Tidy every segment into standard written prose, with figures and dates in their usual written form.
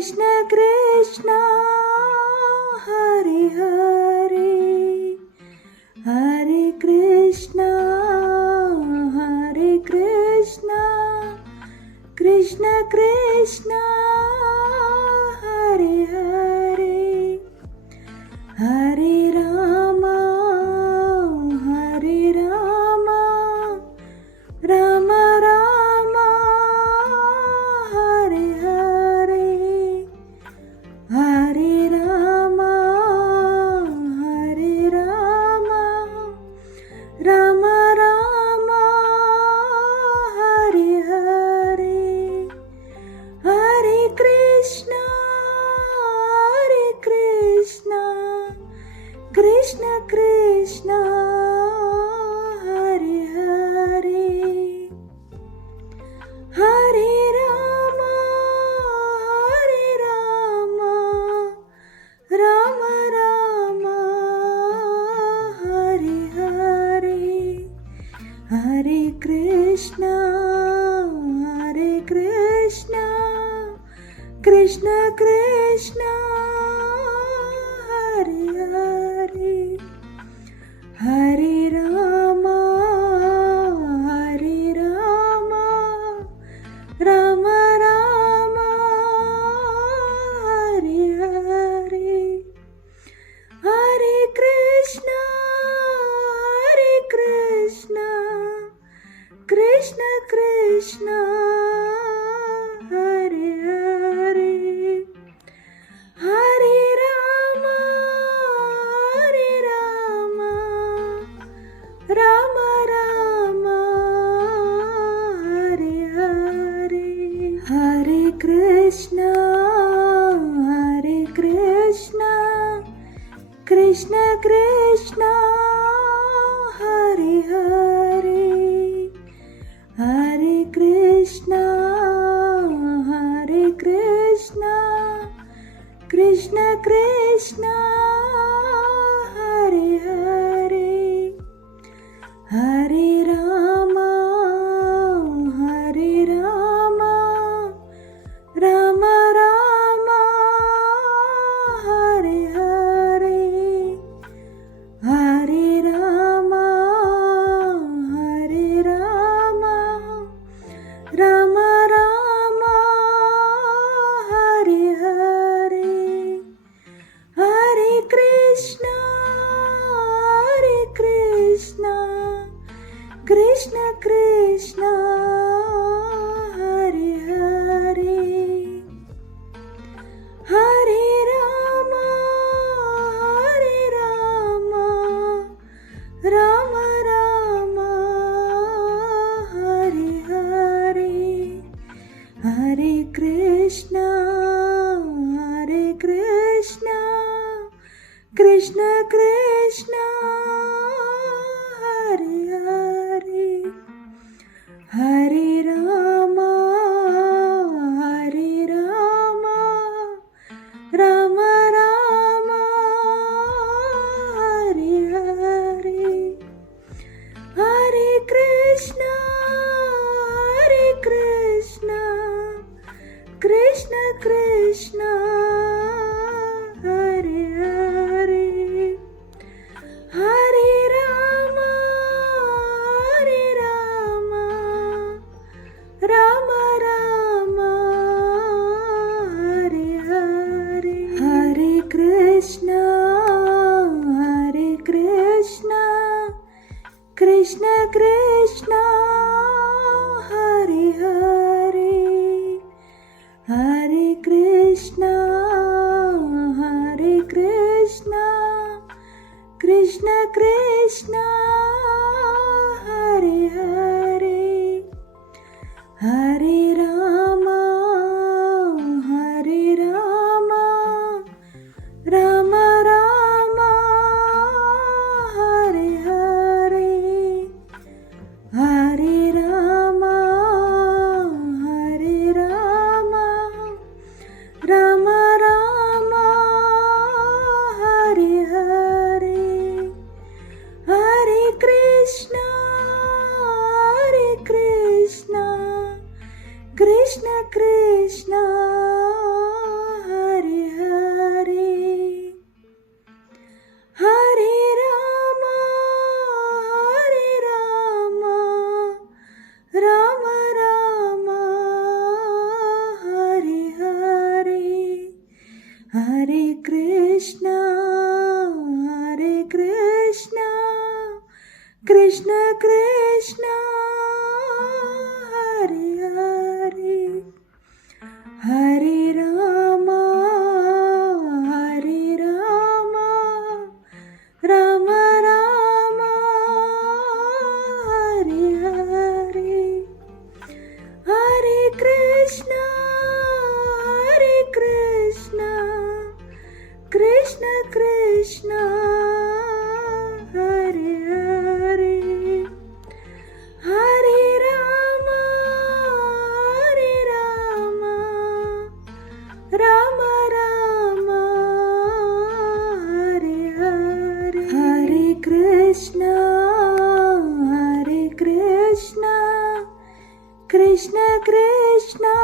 Krishna Krishna Hare Hare Hare Krishna Krishna Krishna Hare Hare Hare Ram Ram Ram Hare Hare Hare Ram Ram Ram Hare Hare Hare Krishna Krishna Krishna Hare Hare Hare Ram Ram Ram Hare Hare Hare Krishna Krishna Krishna Hare Hare Hare Ram Ram Ram Hare Hare Hare Krishna Krishna Krishna Hare Hare Hare Ram Ram Ram Hare Hare Hare Krishna Krishna Krishna Hare Hare Hare Krishna Krishna Krishna Hare Hare Hare Ram Ram Ram Hare Hare Hare Ram Ram Ram Hare Hare Hare Krishna Krishna Krishna Hare Hare Hare Ram Ram Ram Hare Hare Hare Krishna Krishna Krishna Hare Hare Hare Ram Ram Ram Hare Hare Hare Krishna Krishna Krishna Hare Hare Hare Ram Ram Ram Hare Hare Hare Krishna Krishna Krishna Hare Hare Hare Krishna Krishna Krishna Hare Hare Hare Ram Ram Ram Hare Hare Hare Ram Ram Ram Hare Hare Hare Hare Krishna, Hare Krishna, Krishna Krishna, Hare Hare, Hare Rama, Hare Rama, Rama Rama, Hare Hare, Hare Krishna, Hare Krishna, Krishna Krishna, Hare Hare, Hare Rama, Hare Rama, Rama Rama, Hare Hare, Hare Krishna, Hare Krishna, Krishna Krishna,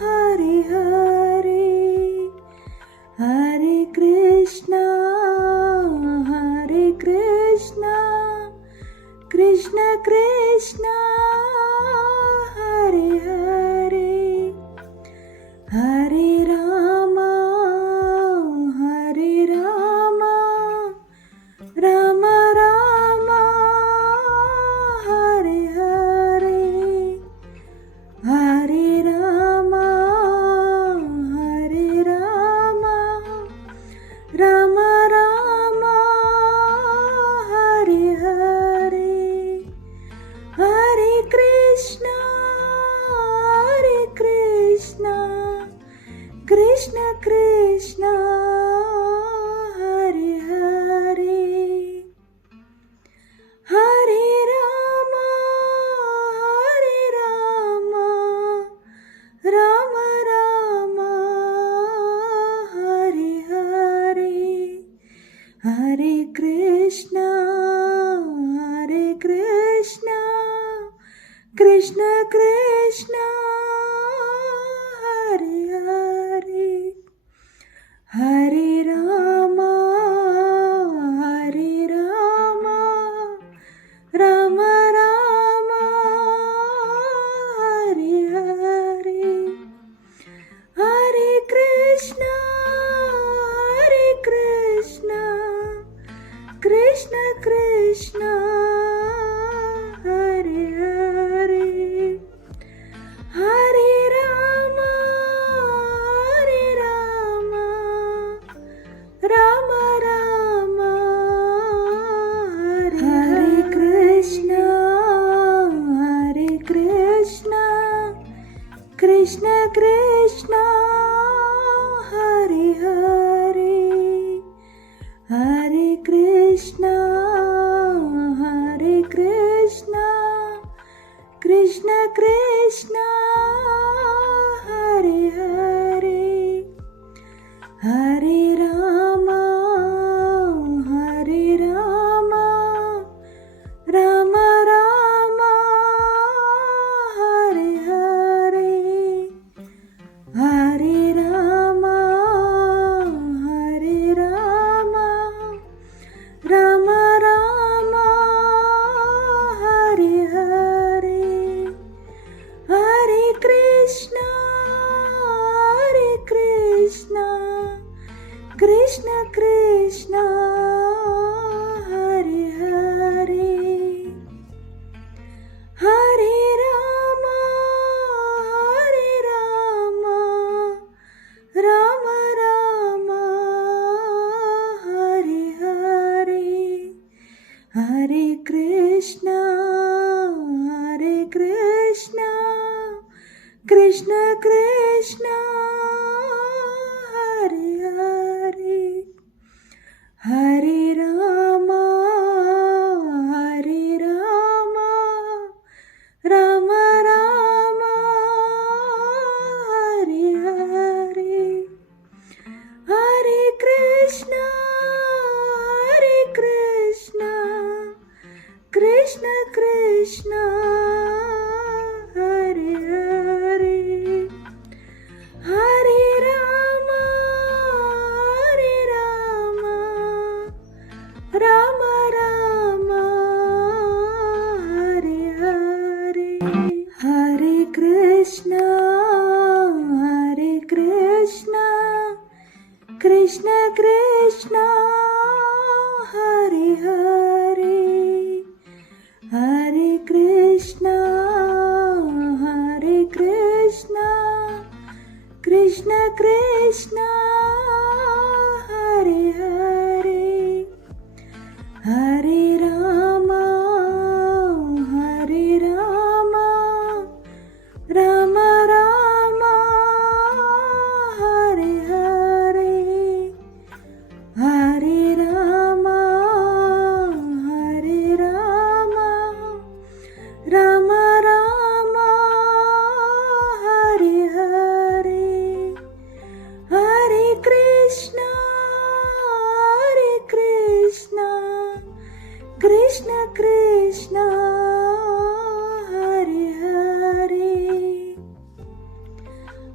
Hare Hare, Hare Krishna, Hare Krishna, Krishna Krishna, Hare Hare, Hare Rama, Hare Rama, Rama Rama, Hare Hare, Hare Rama, Hare Rama, Rama Rama, Hare Hare, Hare Krishna, Hare Krishna, Krishna Krishna, Hare Hare, Hare Rama, Hare Rama, Rama Rama, Hare Hare, Hare Krishna, Hare Krishna, Krishna Krishna, Hare Hare, Hare Rama, Hare Rama, Rama Rama, Hare Hare, Hare Krishna, Hare Krishna, Krishna Krishna, Hare Hare, Hare Rama, Hare Rama, Rama Rama, Hare Krishna, Hare Krishna, Krishna Krishna, Hare Hare, Hare Krishna, Hare Krishna, Krishna Krishna, Hare Hare, Hare Rama, Hare Rama, Rama Rama, Hare Hare, Hare Rama, Hare Rama, Rama Rama, Hare Hare, Hare Krishna Krishna Hare Hare Hare Krishna Krishna Krishna Hare Hare Hare Rama Rama Rama Hare Hare Hare Rama Rama Rama Hare Hare Hare Krishna Krishna Krishna Hare Hare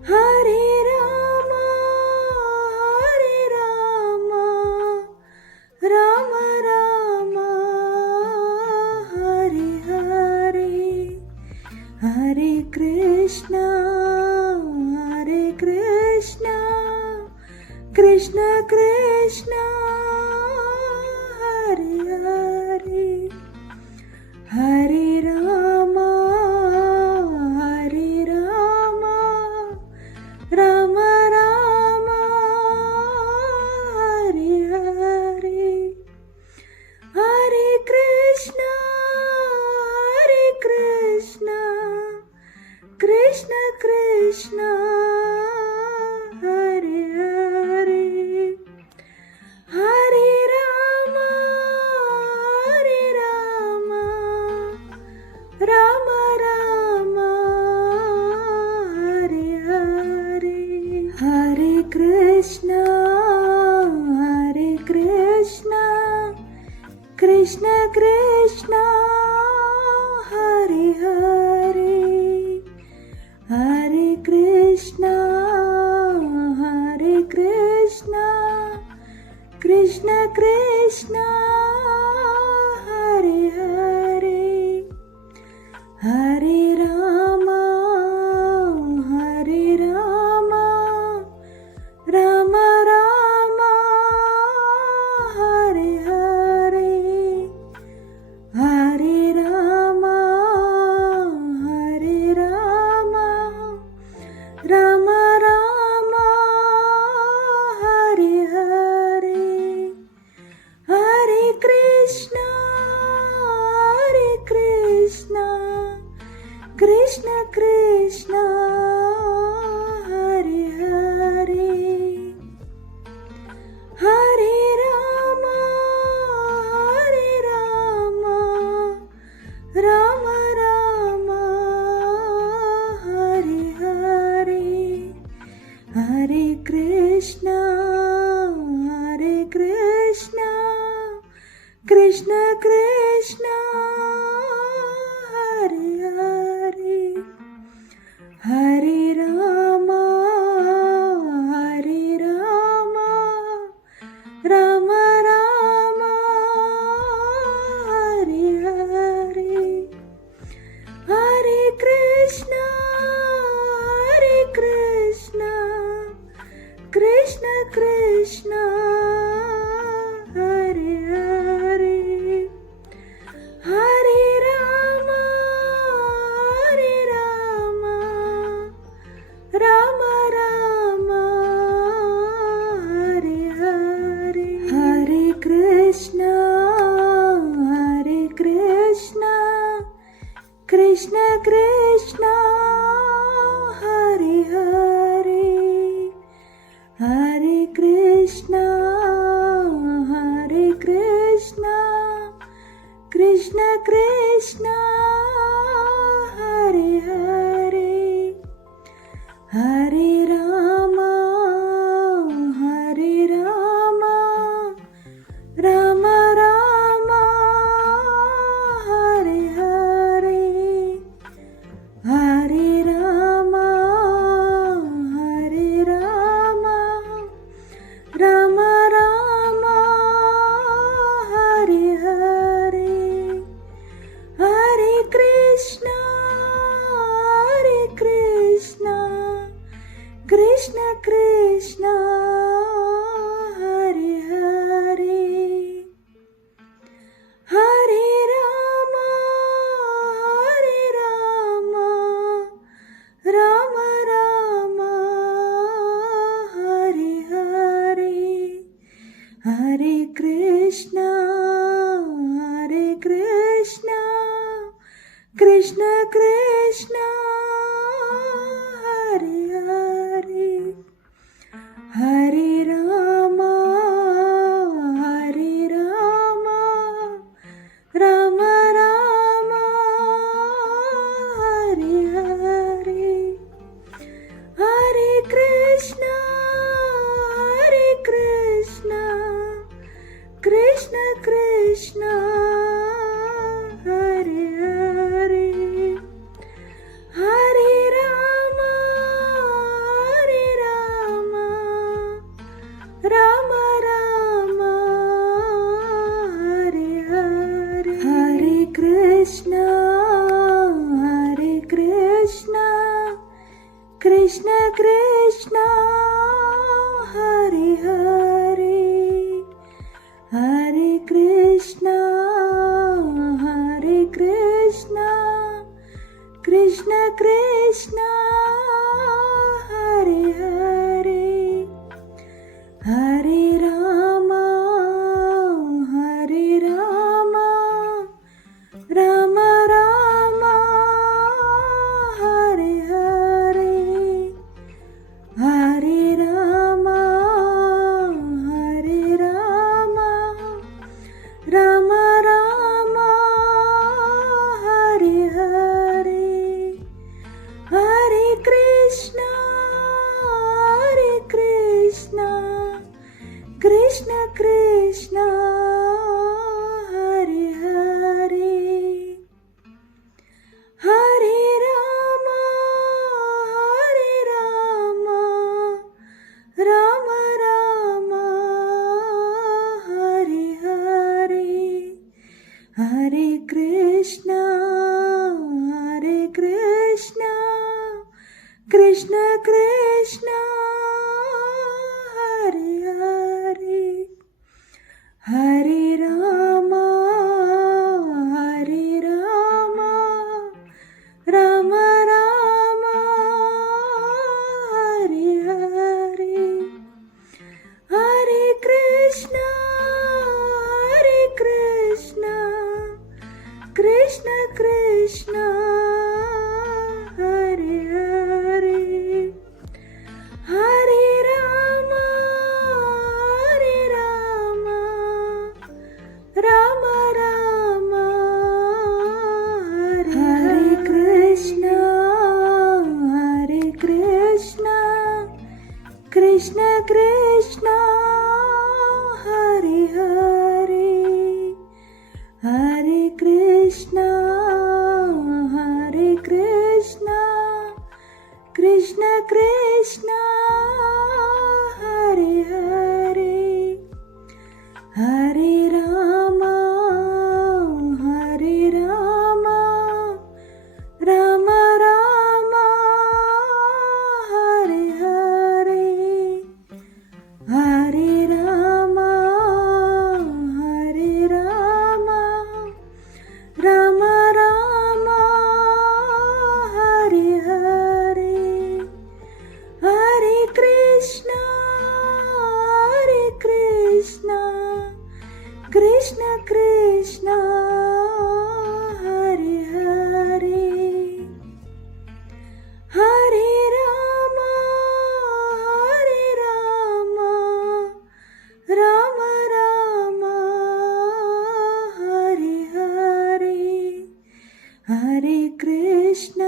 Hare Rama Rama Rama Hare Hare Hare Krishna Krishna Krishna Hare Hare Hare Rama Rama Rama Hare Hare Hare Krishna Krishna Krishna Hare Hare Hare Rama Rama Rama Hare Hare Hare Krishna Krishna Krishna Hare Hare Hare Krishna Krishna Krishna Hare Hare Hare Rama Rama Rama Hare Hare Hare Rama Rama Rama Hare Hare Hare Krishna Krishna Krishna Hare Hare Hare Rama Rama Rama Hare Hare Hare Krishna Krishna Krishna Hare Hare Hare Rama Rama Rama Hare Hare Hare Krishna Krishna Krishna Hare Hare Hare Rama Rama Rama Hare Hare Hare Krishna Krishna Krishna Hare Hare Hare Krishna Krishna Krishna Hare Hare Hare Rama Rama Rama Hare Hare Hare Rama Rama Rama Hare Hare Hare Krishna Krishna Krishna Hare Rama Hare Rama Rama Rama Hare Hare Hare Krishna Krishna Krishna Hare Hare Hare Rama Rama Rama Hare Hare Hare Krishna Krishna Krishna Hare Hare Hare Krishna Krishna Krishna Hare Hare Hare Rama Rama Rama Hare Hare Hare Rama Rama Rama Hare Hare Hare Krishna Krishna Krishna Hare Hare Hare Rama Rama Rama Hare Hare Hare Krishna Krishna Krishna Hare Hare Hare Rama Rama Rama Hare Hare Hare Krishna Krishna Krishna Hare Hare Hare Rama Rama Rama Hare Krishna Krishna Krishna Hare Hare Hare Krishna Krishna Krishna Hare Hare Hare Rama Rama Rama Hare Hare Hare Rama Rama Rama Hare Hare Hare Krishna Krishna Krishna Hare Hare Hare Rama Rama Rama Hare Hare Hare Krishna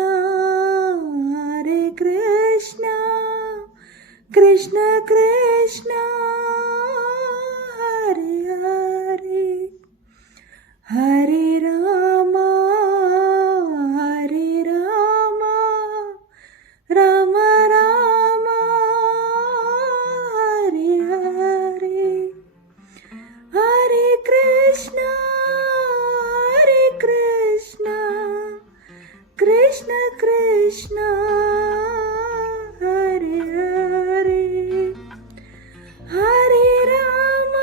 Krishna Krishna Hare Hare Hare Rama Rama Rama Hare Hare Hare Krishna Krishna Krishna Hare Hare Hare Rama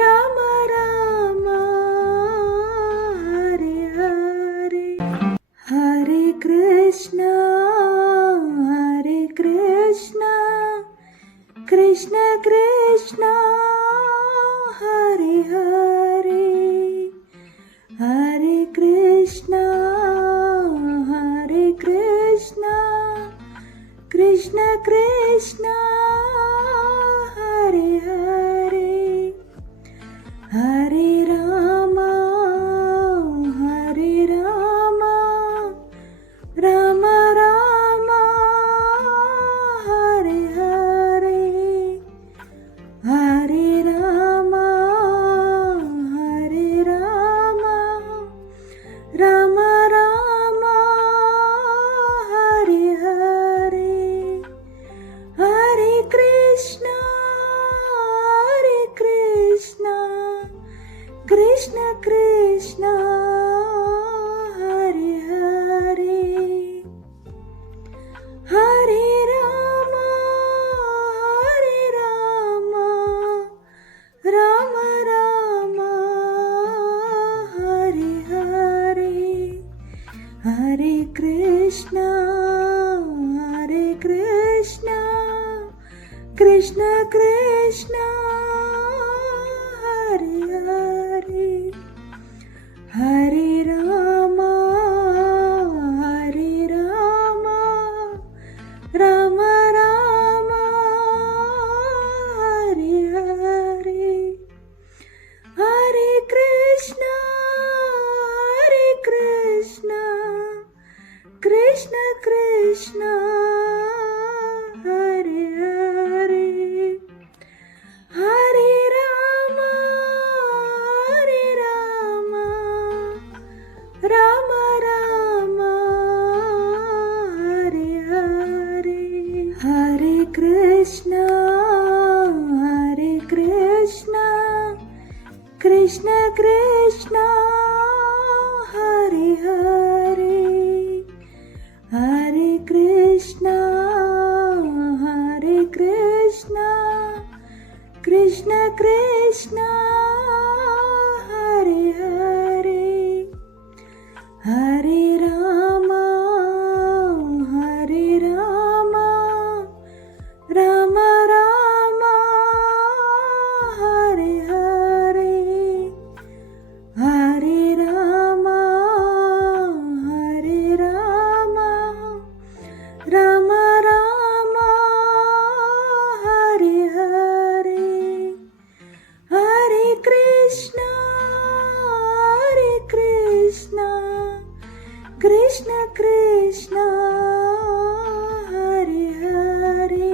Rama Rama Hare Hare Hare Krishna Krishna Krishna Hare Hare Hare Krishna Krishna Krishna Hare Hare Hare Rama Hare Rama Rama Rama Hare Hare Hare Rama Hare Rama Rama Rama Hare Hare Hare Krishna Krishna Krishna Hare Hare Hare Rama Rama Rama Hare Hare Hare Krishna Krishna Krishna Hare Hare Hare Rama Rama Rama Hare Hare Hare Krishna Krishna Krishna Hare Hare Hare Rama Rama Rama Hare Hare Hare Krishna Krishna Krishna Hare Hare Hare Krishna Krishna Krishna Hare Hare Hare Rama Rama Rama Hare Hare Hare Rama Rama Rama Hare Hare Hare Krishna Krishna Krishna Hare Hare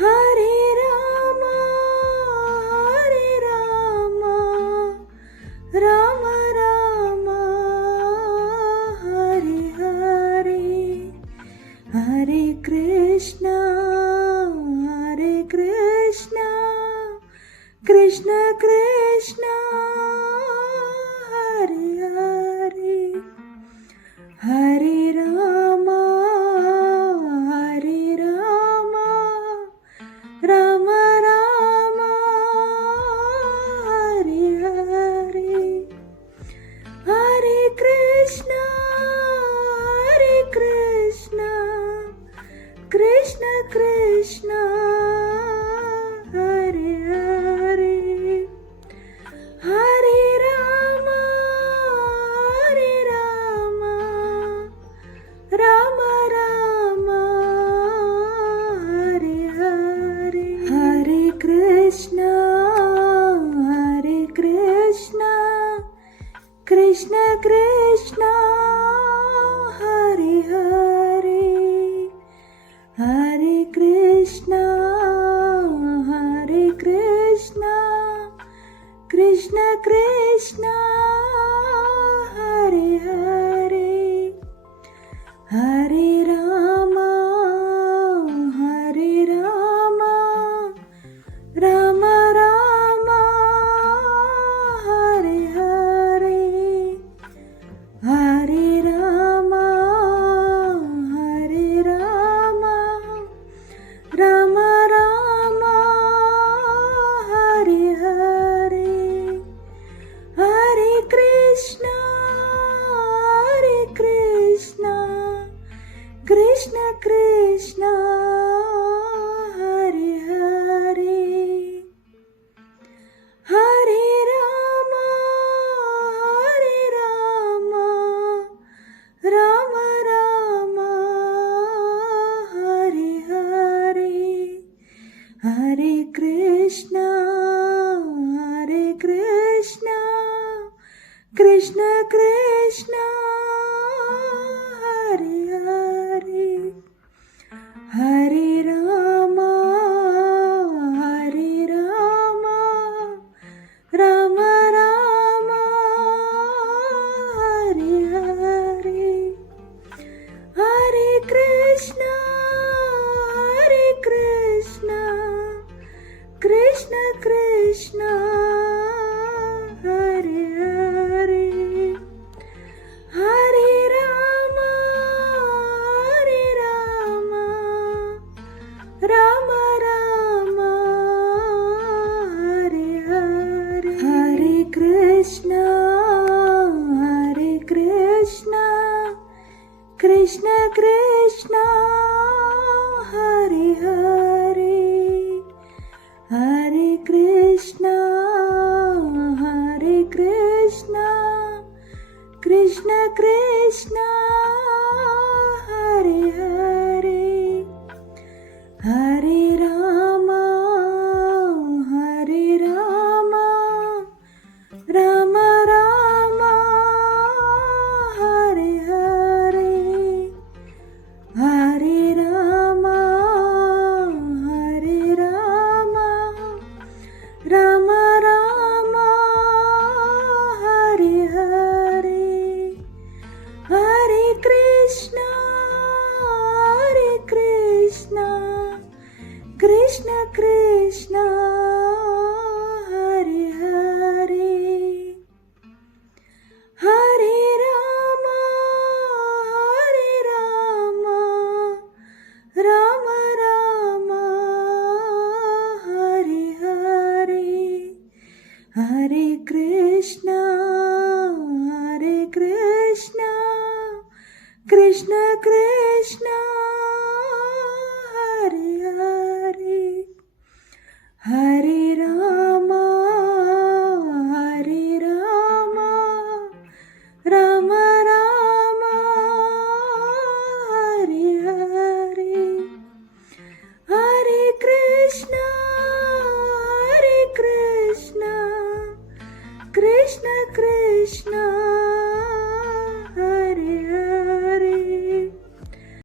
Hare Rama Rama Rama Hare Hare Hare Krishna Krishna Krishna Hare Hare Hare Rama Rama Rama Hare Hare Hare Krishna Krishna Krishna Hare Hare Hare Rama Krishna Krishna Hare Hare Hare Krishna Hare Krishna Krishna Krishna